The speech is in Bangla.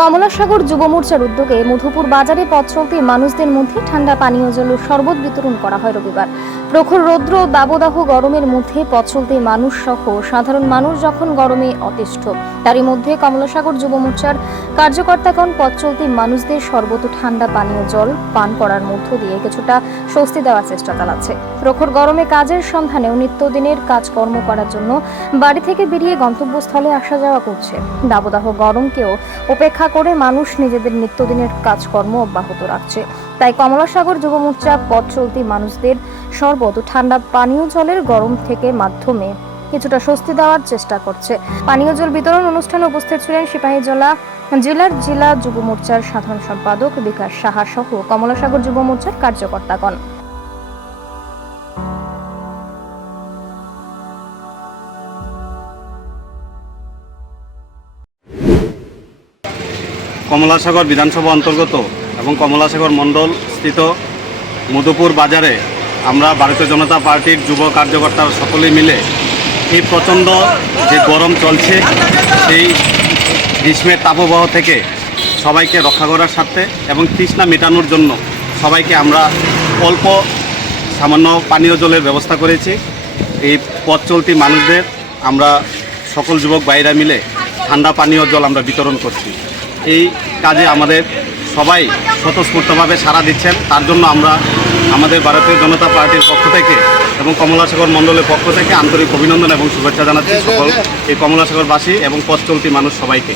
কমলাসাগর যুব মোর্চার উদ্যোগে মধুপুর বাজারে পথ চলতি মানুষদের মধ্যে ঠান্ডা পানীয় জল ও শরবত বিতরণ করা হয় রবিবার। প্রখর রৌদ্র ও দাবদাহ গরমের মধ্যে পথ চলতি মানুষ সহ সাধারণ মানুষ যখন গরমে অতিষ্ঠ, তারই মধ্যে কমলাসাগর যুব মোর্চার কার্যকর্তাগণ পথ চলতি মানুষদের শরবত ঠান্ডা পানীয় জল পান করার মধ্য দিয়ে কিছুটা স্বস্তি দেওয়ার চেষ্টা চালাচ্ছে। প্রখর গরমে কাজের সন্ধানেও নিত্যদিনের কাজকর্ম করার জন্য বাড়ি থেকে বেরিয়ে গন্তব্যস্থলে আসা যাওয়া করছে। দাবদাহ গরমকেও উপেক্ষা করে মানুষ নিজেদের নিত্যদিনের কাজকর্ম অব্যাহত রাখছে। তাই কমলাসাগর যুব মোর্চা পথ চলতি মানুষদের শরবত ঠান্ডা পানীয় জলের গরম থেকে মাধ্যমে কিছুটা স্বস্তি দেওয়ার চেষ্টা করছে। পানীয় জল বিতরণ অনুষ্ঠানে উপস্থিত ছিলেন সিপাহীজলা জেলার জেলা যুব মোর্চার সাধারণ সম্পাদক বিকাশ সাহা সহ কমলাসাগর যুব মোর্চার কার্যকর্তাগণ। কমলাসাগর বিধানসভা অন্তর্গত এবং কমলাসাগর মণ্ডল স্থিত মধুপুর বাজারে আমরা ভারতীয় জনতা পার্টির যুব কার্যকর্তারা সকলে মিলে এই প্রচণ্ড যে গরম চলছে, সেই গ্রীষ্মের তাপবাহ থেকে সবাইকে রক্ষা করার স্বার্থে এবং তৃষ্ণা মেটানোর জন্য সবাইকে আমরা অল্প সামান্য পানীয় জলের ব্যবস্থা করেছি। এই পথ চলতি মানুষদের আমরা সকল যুবক বাইরা মিলে ঠান্ডা পানীয় জল আমরা বিতরণ করছি। এই কাজে আমাদের সবাই স্বতঃস্ফূর্তভাবে সাড়া দিচ্ছেন। তার জন্য আমরা আমাদের ভারতীয় জনতা পার্টির পক্ষ থেকে এবং কমলাসাগর মণ্ডলের পক্ষ থেকে আন্তরিক অভিনন্দন এবং শুভেচ্ছা জানাচ্ছি সকল এই কমলাসাগরবাসী এবং পথ চলতি মানুষ সবাইকে।